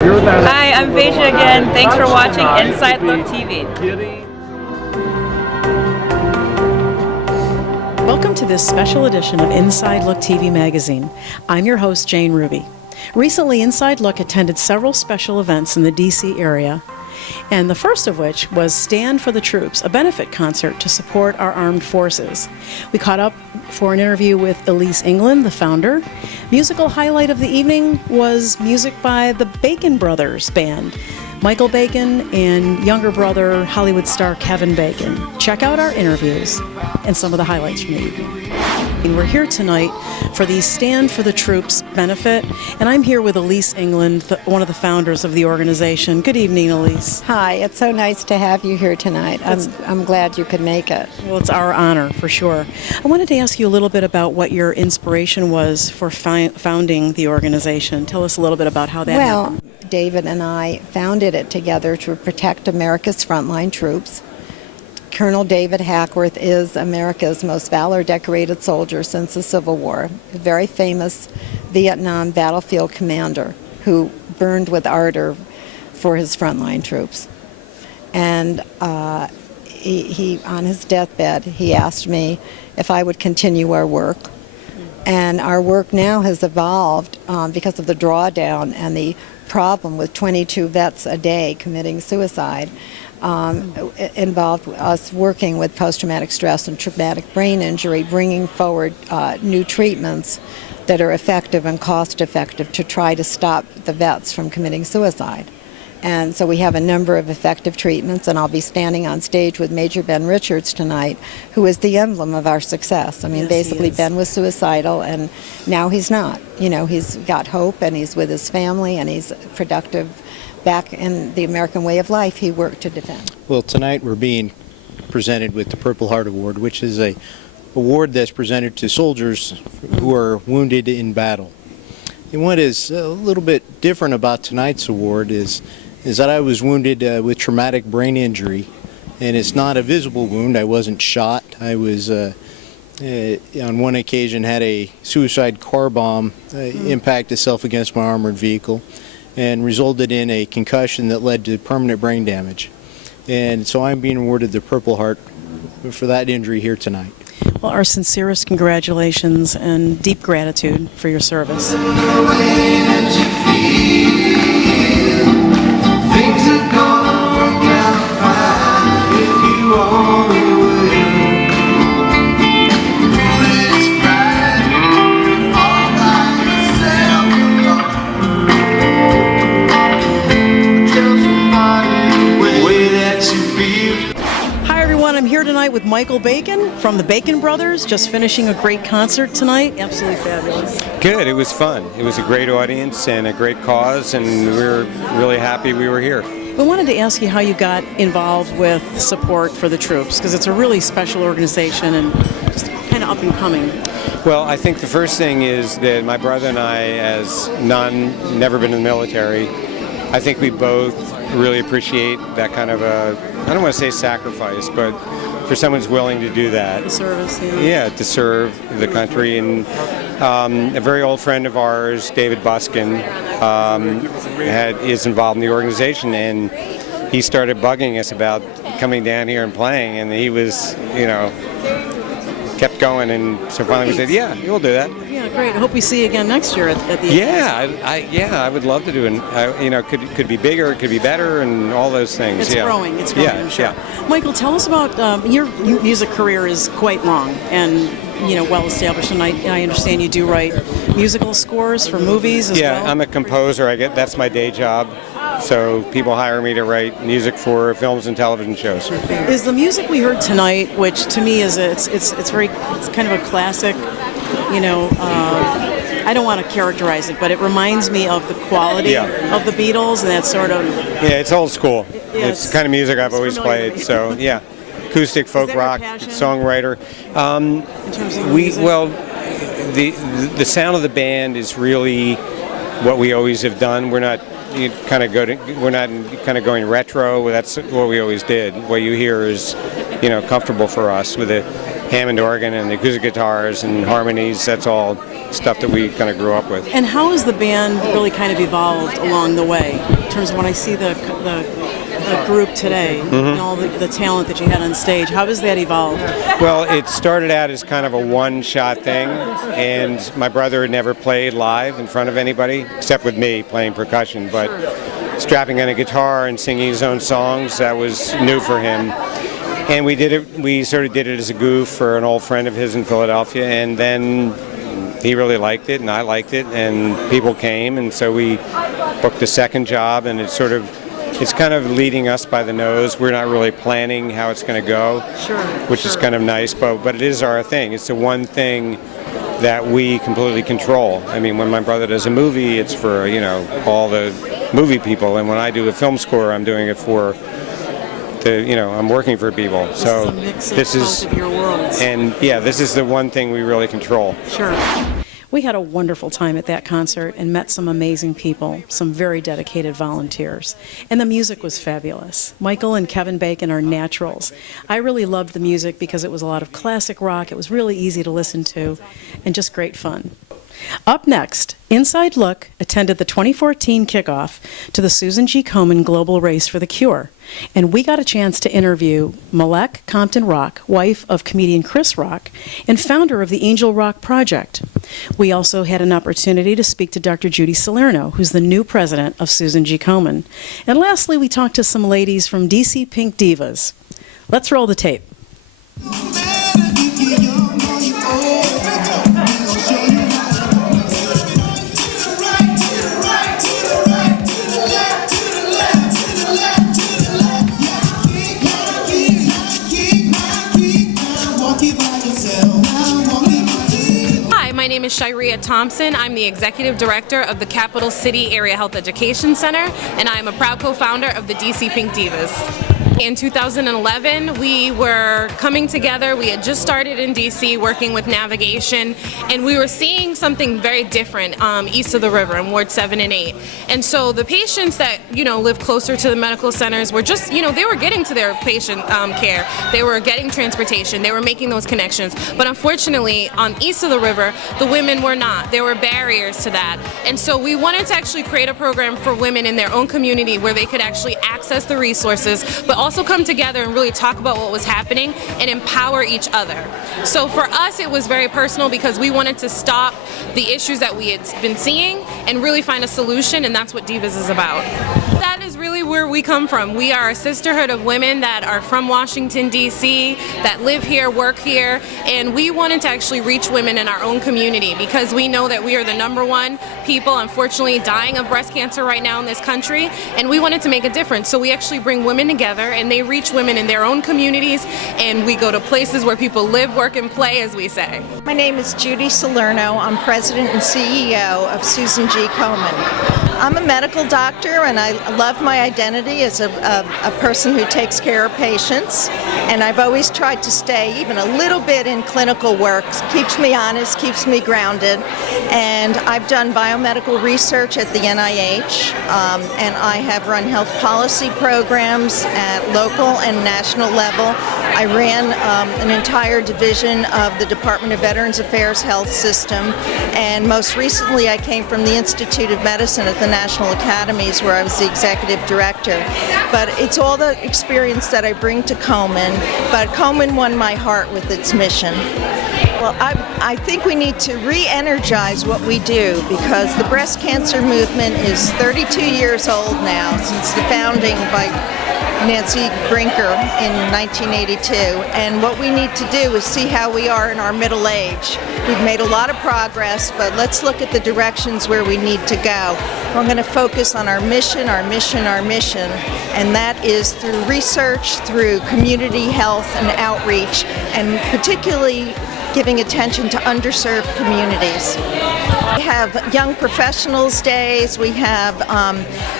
Hi, I'm Veja again. Thanks for watching Inside Look TV. Welcome to this special edition of Inside Look TV magazine. I'm your host, Jane Ruby. Recently, Inside Look attended several special events in the D.C. area, and the first of which was Stand for the Troops, a benefit concert to support our armed forces. We caught up for an interview with Elise England, the founder. Musical highlight of the evening was music by the Bacon Brothers band, Michael Bacon and younger brother Hollywood star Kevin Bacon. Check out our interviews and some of the highlights from the evening. We're here tonight for the Stand for the Troops benefit, and I'm here with Elise England, one of the founders of the organization. Good evening, Elise. Hi, it's so nice to have you here tonight. I'm glad you could make it. Well, it's our honor, for sure. I wanted to ask you a little bit about what your inspiration was for founding the organization. Tell us a little bit about how that happened. Well, David and I founded it together to protect America's frontline troops. Colonel David Hackworth is America's most valor-decorated soldier since the Civil War, a very famous Vietnam battlefield commander who burned with ardor for his frontline troops. And he on his deathbed, he asked me if I would continue our work. And our work now has evolved because of the drawdown and the problem with 22 vets a day committing suicide. Involved us working with post-traumatic stress and traumatic brain injury, bringing forward new treatments that are effective and cost-effective to try to stop the vets from committing suicide. And so we have a number of effective treatments, and I'll be standing on stage with Major Ben Richards tonight, who is the emblem of our success. I mean, yes, basically Ben was suicidal, and now he's not. You know, he's got hope, and he's with his family, and he's productive back in the American way of life he worked to defend. Well, tonight we're being presented with the Purple Heart Award, which is a award that's presented to soldiers who are wounded in battle. And what is a little bit different about tonight's award is that I was wounded with traumatic brain injury, and it's not a visible wound. I wasn't shot. I was on one occasion had a suicide car bomb impact itself against my armored vehicle and resulted in a concussion that led to permanent brain damage. And so I'm being awarded the Purple Heart for that injury here tonight. Well, our sincerest congratulations and deep gratitude for your service. I'm here tonight with Michael Bacon from the Bacon Brothers, just finishing a great concert tonight. Absolutely fabulous. Good. It was fun. It was a great audience and a great cause, and we were really happy we were here. We wanted to ask you how you got involved with support for the troops, because it's a really special organization and just kind of up and coming. Well, I think the first thing is that my brother and I, as never been in the military, I think we both really appreciate that kind of I don't want to say sacrifice, but for someone who's willing to do that. The service, yeah. Yeah, to serve the country. And a very old friend of ours, David Buskin, is involved in the organization, and he started bugging us about coming down here and playing, and he was, kept going, and so finally we said, yeah, you'll do that. Yeah, great. I hope we see you again next year at the I would love to do it. Could be bigger, it could be better, and all those things. It's growing, I'm sure. Yeah. Michael, tell us about your music career is quite long and well established, and I understand you do write musical scores for movies as well. Yeah, I'm a composer. that's my day job. So people hire me to write music for films and television shows. Is the music we heard tonight, which to me is it's kind of a classic, I don't want to characterize it, but it reminds me of the quality of the Beatles and that sort of. Yeah, it's old school. Yes. It's the kind of music I've always played. So yeah, acoustic folk rock, songwriter. In terms of the sound of the band is really what we always have done. We're not going retro. That's what we always did. What you hear is, comfortable for us with Hammond organ and acoustic guitars and harmonies. That's all stuff that we kind of grew up with. And how has the band really kind of evolved along the way in terms of when I see the group today and all the talent that you had on stage? How has that evolved? Well, it started out as kind of a one-shot thing, and my brother had never played live in front of anybody except with me playing percussion, but strapping on a guitar and singing his own songs, that was new for him. And we sort of did it as a goof for an old friend of his in Philadelphia, and then he really liked it and I liked it and people came, and so we booked a second job, and it's kind of leading us by the nose. We're not really planning how it's going to go, which is kind of nice, but it is our thing. It's the one thing that we completely control. I mean, when my brother does a movie, it's for, all the movie people, and when I do a film score, I'm doing it for I'm working for people. So this is both of your worlds. And yeah, this is the one thing we really control. Sure. We had a wonderful time at that concert and met some amazing people, some very dedicated volunteers. And the music was fabulous. Michael and Kevin Bacon are naturals. I really loved the music because it was a lot of classic rock. It was really easy to listen to and just great fun. Up next, Inside Look attended the 2014 kickoff to the Susan G. Komen Global Race for the Cure. And we got a chance to interview Malaak Compton-Rock, wife of comedian Chris Rock, and founder of the Angel Rock Project. We also had an opportunity to speak to Dr. Judy Salerno, who's the new president of Susan G. Komen. And lastly, we talked to some ladies from DC Pink Divas. Let's roll the tape. My name is Shyrea Thompson. I'm the Executive Director of the Capital City Area Health Education Center, and I am a proud co-founder of the DC Pink Divas. In 2011, we were coming together. We had just started in DC working with navigation, and we were seeing something very different east of the river in Ward 7 and 8. And so the patients that, live closer to the medical centers were just, they were getting to their patient care. They were getting transportation. They were making those connections. But unfortunately, on east of the river, the women were not. There were barriers to that. And so we wanted to actually create a program for women in their own community where they could actually access the resources, but also come together and really talk about what was happening and empower each other. So for us, it was very personal because we wanted to stop the issues that we had been seeing and really find a solution, and that's what Divas is about. That is really where we come from. We are a sisterhood of women that are from Washington, D.C., that live here, work here, and we wanted to actually reach women in our own community because we know that we are the #1 people, unfortunately, dying of breast cancer right now in this country, and we wanted to make a difference. So we actually bring women together, and they reach women in their own communities, and we go to places where people live, work, and play, as we say. My name is Judy Salerno. I'm President and CEO of Susan G. Komen. I'm a medical doctor, and I love my identity as a person who takes care of patients, and I've always tried to stay even a little bit in clinical work. Keeps me honest, keeps me grounded, and I've done biomedical research at the NIH, and I have run health policy programs at local and national level. I ran an entire division of the Department of Veterans Affairs Health System, and most recently I came from the Institute of Medicine at the National Academies where I was the executive director. But it's all the experience that I bring to Komen, but Komen won my heart with its mission. Well, I think we need to re-energize what we do because the breast cancer movement is 32 years old now since the founding by Nancy Brinker in 1982, and what we need to do is see how we are in our middle age. We've made a lot of progress, but let's look at the directions where we need to go. We're going to focus on our mission, our mission, our mission, and that is through research, through community health and outreach, and particularly giving attention to underserved communities. We have Young Professionals Days. We have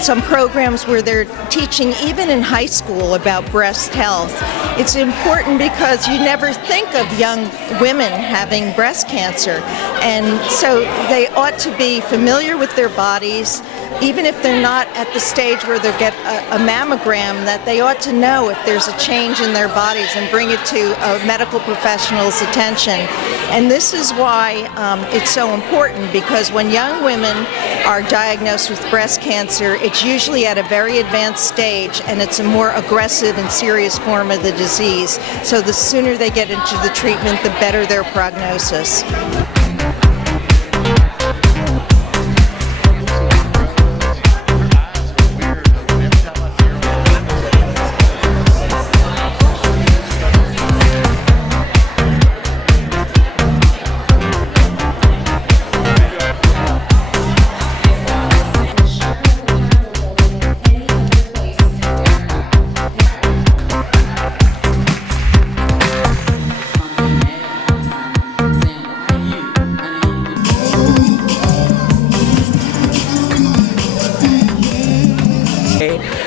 some programs where they're teaching even in high school about breast health. It's important because you never think of young women having breast cancer, and so they ought to be familiar with their bodies, even if they're not at the stage where they'll get a mammogram, that they ought to know if there's a change in their bodies and bring it to a medical professional's attention. And this is why it's so important, because when young women are diagnosed with breast cancer, it's usually at a very advanced stage, and it's a more aggressive and serious form of the disease. So the sooner they get into the treatment, the better their prognosis.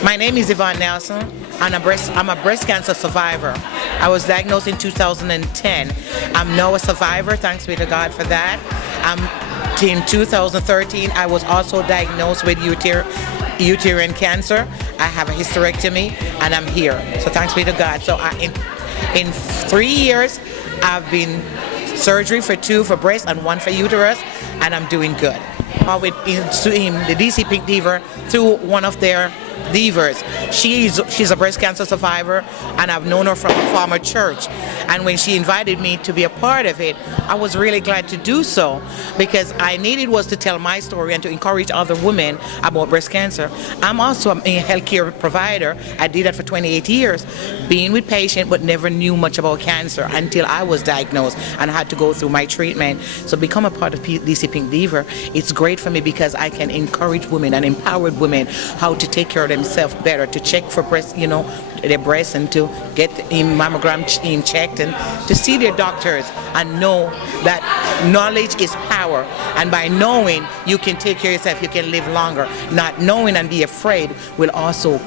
My name is Yvonne Nelson, and I'm a breast cancer survivor. I was diagnosed in 2010. I'm now a survivor, thanks be to God for that. In 2013, I was also diagnosed with uterine cancer. I have a hysterectomy, and I'm here. So thanks be to God. So in 3 years, I've been surgery for 2 for breast and 1 for uterus, and I'm doing good. With the DC Pink Diva through one of their divas. She's a breast cancer survivor, and I've known her from a former church. And when she invited me to be a part of it, I was really glad to do so, because I needed was to tell my story and to encourage other women about breast cancer. I'm also a healthcare provider. I did that for 28 years, being with patients, but never knew much about cancer until I was diagnosed and had to go through my treatment. So become a part of DC Pink Diva. It's great for me because I can encourage women and empower women how to take care of themselves better, to check for breast, their breasts, and to get mammogram checked, and to see their doctors and know that knowledge is power. And by knowing you can take care of yourself, you can live longer. Not knowing and be afraid will also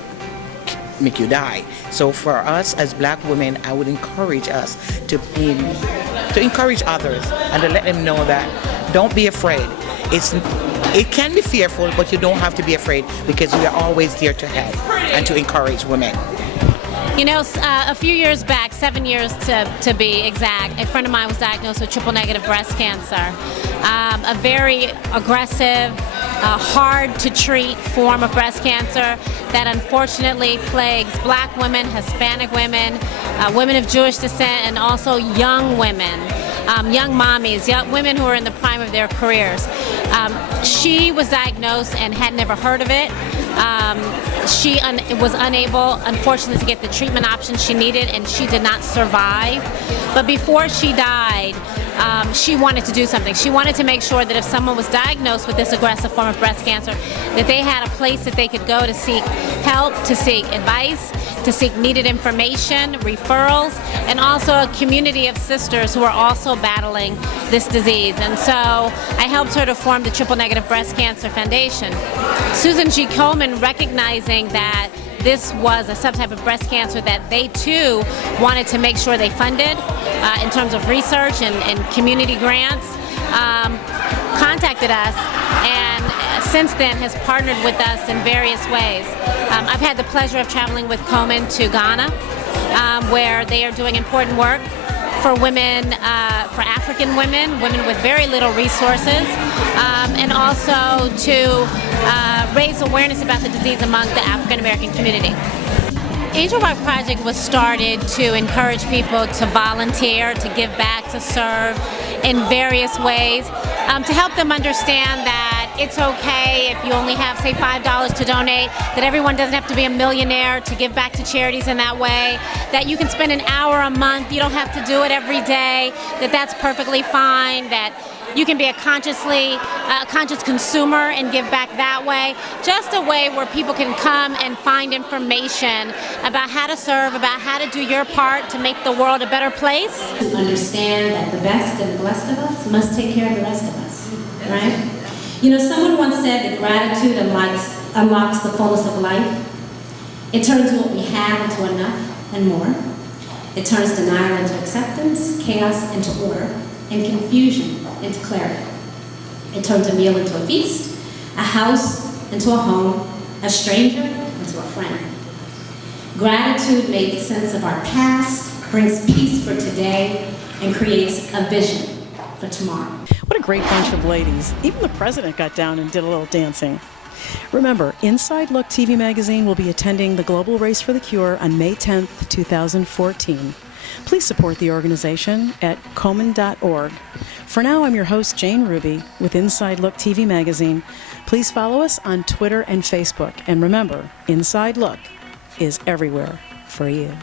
make you die. So for us as black women, I would encourage us to encourage others and to let them know that don't be afraid. It can be fearful, but you don't have to be afraid, because we are always there to help and to encourage women. A few years back, 7 years to be exact, a friend of mine was diagnosed with triple-negative breast cancer. A very aggressive, hard-to-treat form of breast cancer that unfortunately plagues black women, Hispanic women, women of Jewish descent, and also young women. Young mommies, young women who are in the prime of their careers. She was diagnosed and had never heard of it. She was unable, unfortunately, to get the treatment options she needed, and she did not survive. But before she died, she wanted to do something. She wanted to make sure that if someone was diagnosed with this aggressive form of breast cancer, that they had a place that they could go to seek help, to seek advice, to seek needed information, referrals, and also a community of sisters who are also battling this disease. And so I helped her to form the Triple Negative Breast Cancer Foundation. Susan G. Komen, recognizing that this was a subtype of breast cancer that they too wanted to make sure they funded in terms of research and community grants, contacted us, and since then has partnered with us in various ways. I've had the pleasure of traveling with Komen to Ghana, where they are doing important work for women, for African women with very little resources, and also to raise awareness about the disease among the African American community. Angel Rock Project was started to encourage people to volunteer, to give back, to serve in various ways, to help them understand that it's okay if you only have, say, $5 to donate, that everyone doesn't have to be a millionaire to give back to charities in that way, that you can spend an hour a month, you don't have to do it every day, that's perfectly fine, that you can be a conscious consumer and give back that way. Just a way where people can come and find information about how to serve, about how to do your part to make the world a better place. Understand that the best and the blessed of us must take care of the rest of us, right? Someone once said that gratitude unlocks the fullness of life. It turns what we have into enough and more. It turns denial into acceptance, chaos into order, and confusion into clarity. It turns a meal into a feast, a house into a home, a stranger into a friend. Gratitude makes sense of our past, brings peace for today, and creates a vision for tomorrow. What a great bunch of ladies. Even the president got down and did a little dancing. Remember, Inside Look TV magazine will be attending the Global Race for the Cure on May 10th, 2014. Please support the organization at Komen.org. For now, I'm your host, Jane Ruby, with Inside Look TV magazine. Please follow us on Twitter and Facebook. And remember, Inside Look is everywhere for you.